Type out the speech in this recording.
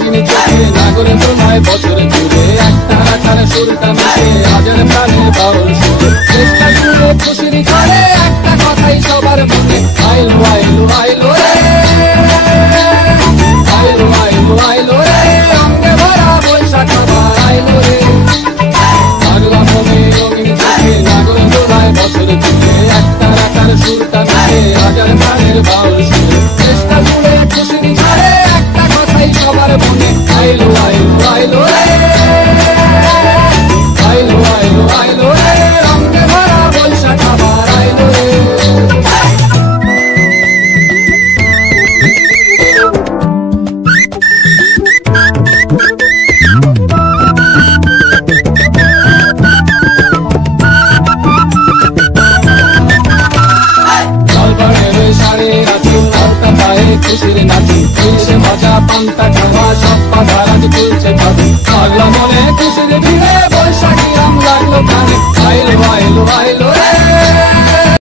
রঙিন চোখে নাগরে তোমায় বছর জুড়ে একটা রাখার সুরটা মিশে হাজার প্রাণের বাউল সুরে চেষ্টা জুড়ে খুশির ঘরে একটা কথাই সবার মনে আইলো আইলো আইলো রে আইলো আইলো আইলো রে অঙ্গে ভরা বৈশাখ আবার আইলো রে পাগলা মনে রঙিন চোখে নাগরে তোমায় বছর জুড়ে একটা রাখার সুরটা মিশে হাজার প্রাণের বাউল সুরে চেষ্টা জুড়ে খুশির ঘরে একটা কথাই সবার মনে আইলো আইলো আইলো রে আইলো আইলো আইলো রে রঙে ভরা বৈশাখ আবার আইলো রে খুশির নাচি খুশি মজা পান্তা খাওয়া সব পাধারাজ তুলছে ভাবি পাগলা মনে খুশির ভিড়ে বৈশাখী রাম লাগলো কানে আইলো